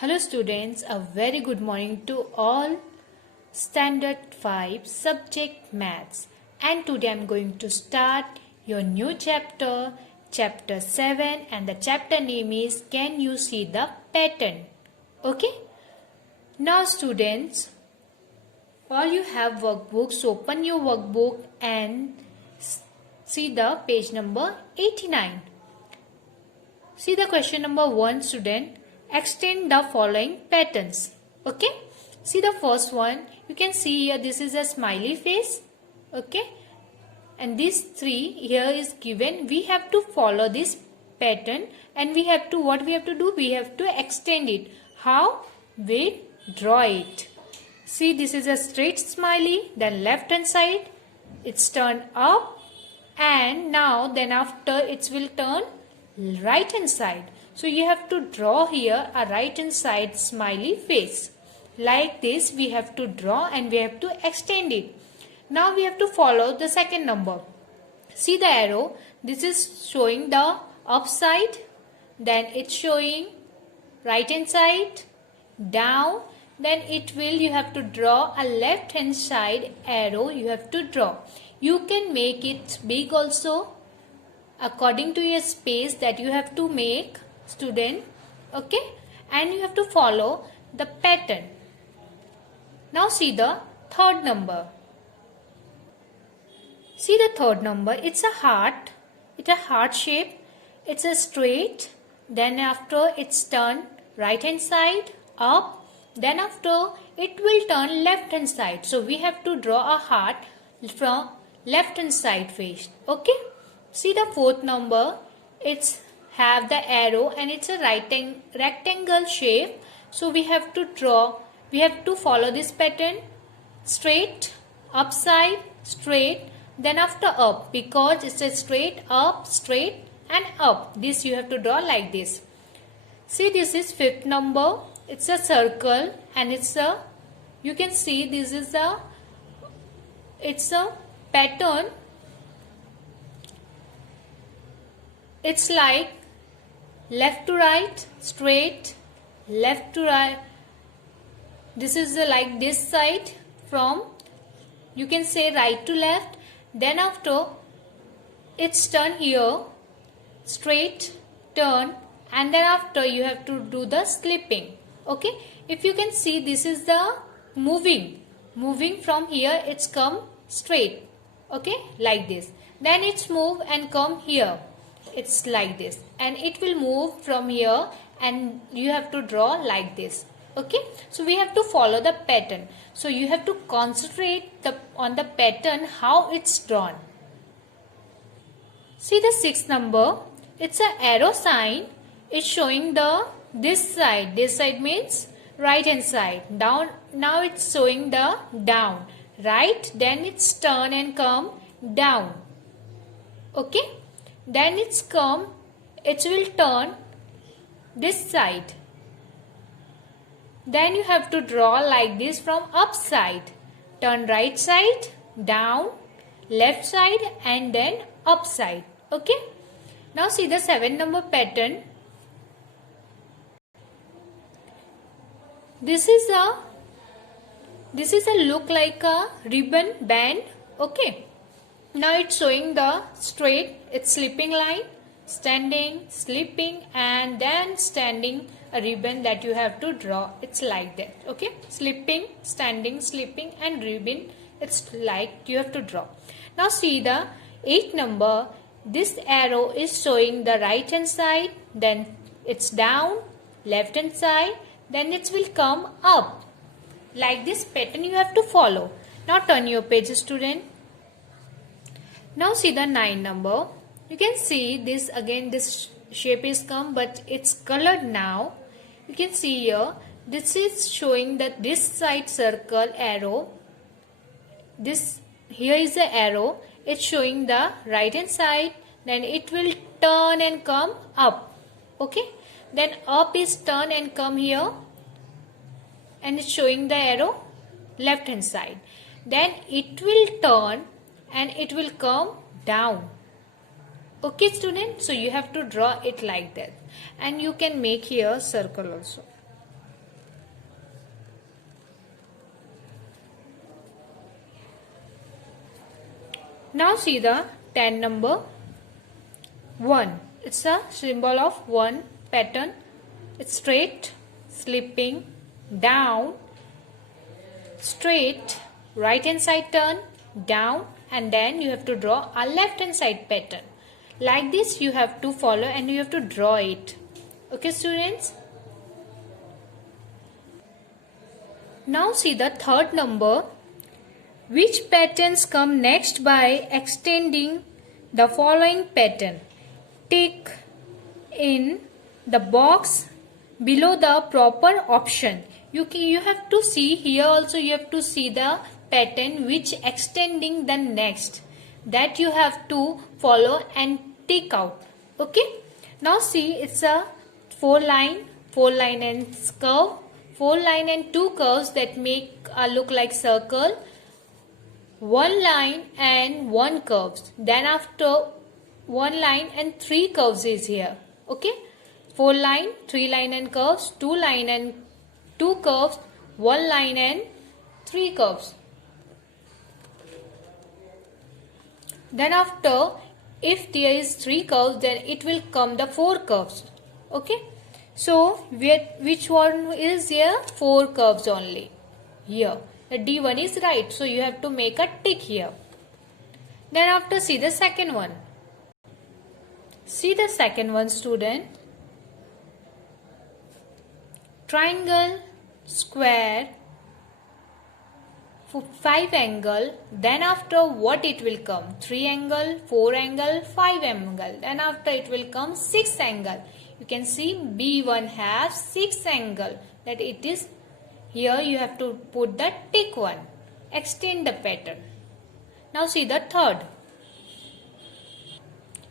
Hello students, a very good morning to all. Standard 5 subject maths, and today I am going to start your new chapter, chapter 7, and the chapter name is Can You See the Pattern? Okay? Now students, all you have workbooks, open your workbook and see the page number 89. See the question number 1 student. Extend the following patterns. Okay, see the first one. You can see here this is a smiley face. Okay, and these three here is given. We have to follow this pattern, and we have to, what we have to do, we have to extend it. How? We draw it. See, this is a straight smiley, then left hand side it's turned up, and now then after it will turn right hand side. So you have to draw here a right hand side smiley face. Like this we have to draw and we have to extend it. Now we have to follow the second number. See the arrow. This is showing the up side. Then it's showing right hand side. Down. Then it will, you have to draw a left hand side arrow. You have to draw. You can make it big also, according to your space that you have to make, student. Okay, and you have to follow the pattern. Now see the third number. See the third number. It's a heart. It's a heart shape. It's a straight. Then after it's turned right hand side up. Then after it will turn left hand side. So we have to draw a heart from left hand side face. Okay. See the fourth number. It's have the arrow and it's a rectangle shape. So we have to draw. We have to follow this pattern. Straight, upside, straight. Then after up, because it's a straight up, straight and up. This you have to draw like this. See, this is fifth number. It's a circle and it's a, you can see this is a, it's a pattern. It's like left to right, straight, left to right. This is like this side from, you can say right to left. Then after it's turn here, straight, turn, and then after you have to do the slipping. Okay, if you can see, this is the moving from here, it's come straight. Okay, like this. Then it's move and come here. It's like this, and it will move from here and you have to draw like this. Okay, so we have to follow the pattern. So you have to concentrate on the pattern, how it's drawn. See the sixth number. It's an arrow sign. It's showing the this side. This side means right hand side. Down. Now it's showing the down. Right. Then it's turn and come down. Okay. Then it's come, it will turn this side. Then you have to draw like this from upside. Turn right side, down, left side and then upside. Okay. Now see the 7 number pattern. This is a look like a ribbon band. Okay. Now it's showing the straight, it's slipping line, standing, slipping and then standing, a ribbon that you have to draw. It's like that. Okay, slipping, standing, slipping and ribbon. It's like you have to draw. Now see the 8 number. This arrow is showing the right hand side, then it's down, left hand side, then it will come up. Like this pattern you have to follow. Now turn your page, student. Now see the 9 number. You can see this again, this shape is come but it's colored now. You can see here, this is showing that this side circle arrow. This here is the arrow. It's showing the right hand side. Then it will turn and come up. Okay. Then up is turn and come here. And it's showing the arrow left hand side. Then it will turn and it will come down. Okay student, so you have to draw it like that, and you can make here circle also. Now see the 10 number 1. It's a symbol of 1 pattern. It's straight, slipping, down, straight, right hand side turn, down, and then you have to draw a left hand side pattern. Like this you have to follow and you have to draw it. Okay students? Now see the third number. Which patterns come next by extending the following pattern? Tick in the box below the proper option. You have to see here also, you have to see the pattern which extending the next, that you have to follow and tick out. Okay, now see, it's a 4 line and curve, 4 line and 2 curves that make look like circle, 1 line and 1 curves. Then after 1 line and 3 curves is here. Okay, 4 line, 3 line and curves, 2 line and 2 curves, 1 line and 3 curves. Then after, if there is 3 curves, then it will come the 4 curves. Okay, so which one is here? 4 curves only here. The D1 is right, so you have to make a tick here. Then after, see the second one. See the second one, student. Triangle, square, 5 angle. Then after, what it will come? 3 angle, 4 angle, 5 angle. Then after, it will come 6 angle. You can see B1 has 6 angle. That it is here. You have to put the tick one. Extend the pattern. Now see the third.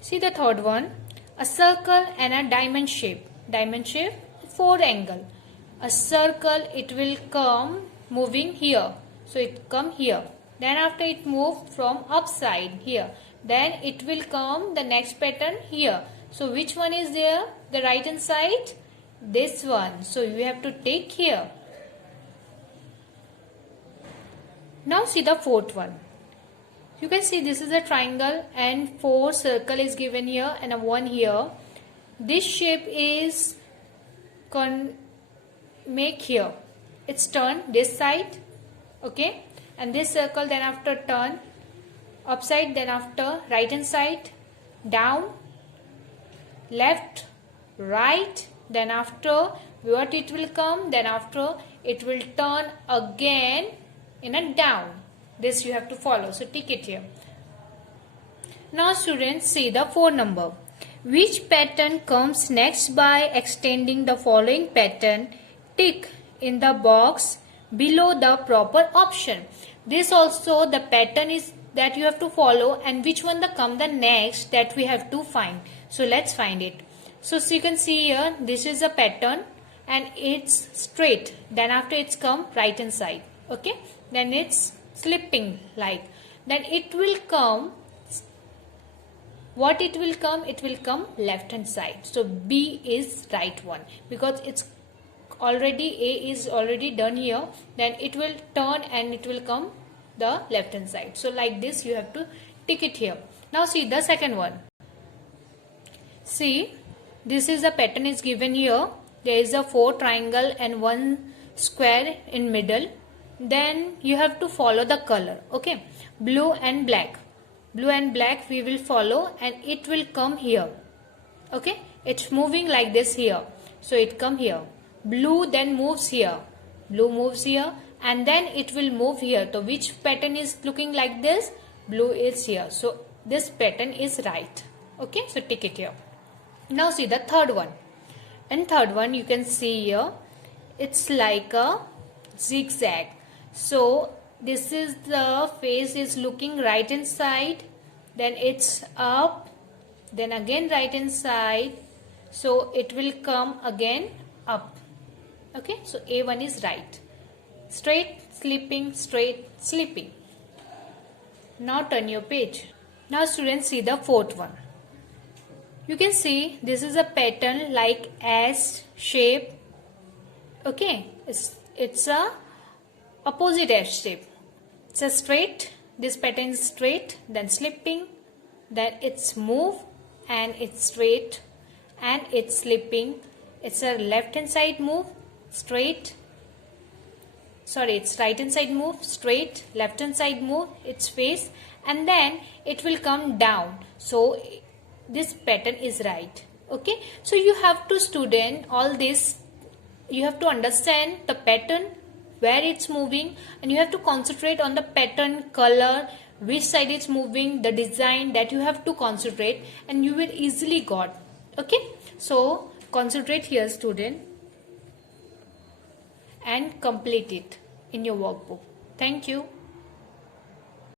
See the third one. A circle and a diamond shape. Diamond shape, 4 angle. A circle, it will come moving here. So it come here. Then after, it move from upside here. Then it will come the next pattern here. So which one is there? The right hand side? This one. So you have to take here. Now see the fourth one. You can see this is a triangle and 4 circle is given here and a 1 here. This shape is make here. It's turn this side. Okay. And this circle, then after turn upside, then after right hand side, down, left, right. Then after, what it will come? Then after, it will turn again in a down. This you have to follow. So tick it here. Now students, see the 4 number. Which pattern comes next by extending the following pattern? Tick in the box below the proper option. This also the pattern is that you have to follow, and which one come the next, that we have to find. So let's find it. So you can see here, this is a pattern and it's straight. Then after, it's come right hand side. Okay. Then it's slipping like. Then it will come. What it will come? It will come left hand side. So B is right one, because it's already A is already done here. Then it will turn and it will come the left hand side. So like this you have to tick it here. Now see the second one. See, this is a pattern is given here. There is a 4 triangle and 1 square in middle. Then you have to follow the color. Okay, blue and black. Blue and black we will follow, and it will come here. Okay, it's moving like this here. So it come here. Blue then moves here. Blue moves here, and then it will move here. So which pattern is looking like this? Blue is here. So this pattern is right. Okay, so tick it here. Now see the third one. And third one you can see here, it's like a zigzag. So this is the face is looking right hand side, then it's up, then again right hand side. So it will come again up. Okay, so A1 is right. Straight, slipping, straight, slipping. Now turn your page. Now students, see the fourth one. You can see this is a pattern like S shape. Okay, it's a opposite S shape. It's a straight, This pattern is straight, then slipping, then it's move and it's straight and it's slipping. It's a left hand side move, straight. Sorry, it's right hand side move, straight, left hand side move, it's face, and then it will come down. So this pattern is right. Okay, so you have to student all this, you have to understand the pattern, where it's moving, and you have to concentrate on the pattern, color, which side it's moving, the design, that you have to concentrate, and you will easily got. Okay, so concentrate here student and complete it in your workbook. Thank you.